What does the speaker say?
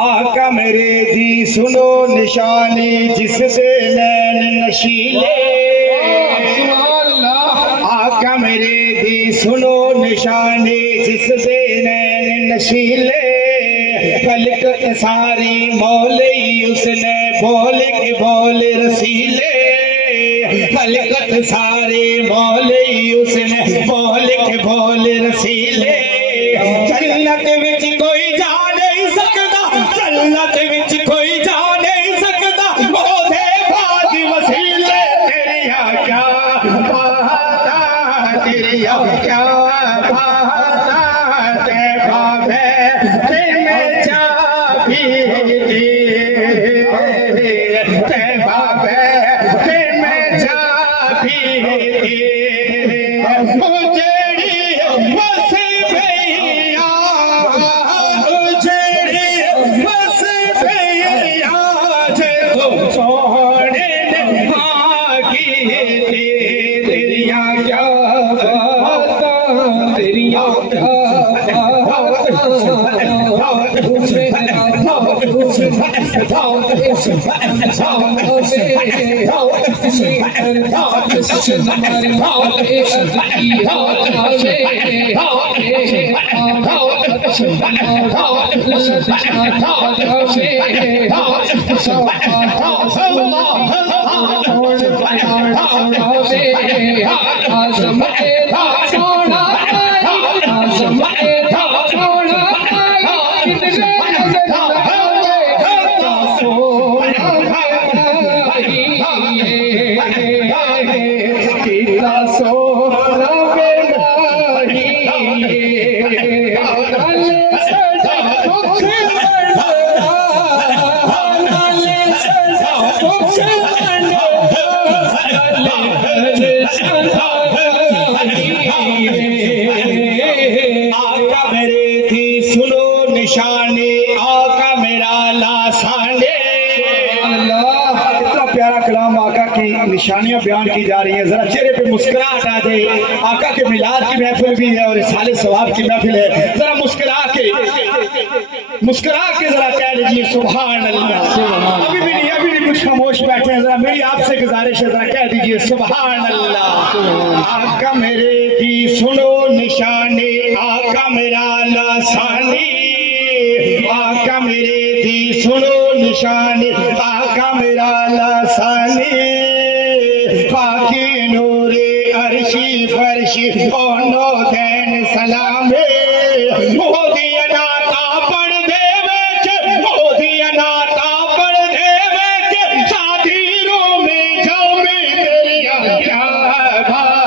आका मेरे दी सुनो निशानी जिससे नैन नशीले। आका मेरे दी सुनो निशानी जिससे नैन नशीले। पलक सारी मौले उसने बोल के बोल रसीले। पलकत सारे मौले उसने बोल के बोल रसीले। जन्नत विच कोई जा नहीं सकता, जन्नत विच कोई जा नहीं सकता, ओदे बाद वसीले। तेरिया क्या बाता, तेरिया क्या बाता, ते बाबे ते में जा पीती, ते बाबे ते में जा पीती। निशाने आका मेरा लासाने। इतना प्यारा कलाम आका की निशानियां बयान की जा रही है। जरा चेहरे पे मुस्कुराहट आ जाए। आका के मिलाद की महफिल भी है और साले सवाब की महफिल है। जरा मुस्कुरा के जरा कह दीजिए सुभान अल्लाह। अभी भी नहीं कुछ खामोश बैठे हैं। जरा मेरी आपसे गुजारिश है, जरा कह दीजिए सुभान अल्लाह। आका मेरे की सुनो निशाने आका मेरा लासानी। आका मेरे दी सुनो निशानी आका मेरा लासानी। पाकी नूरे अर्शी फर्शी ओनो दैन सलामे। मोदी अनाता पढ़ देवे के, मोदी अनाता पढ़ देवे के, शादी रो में जाओ में तेरिया क्या भागा।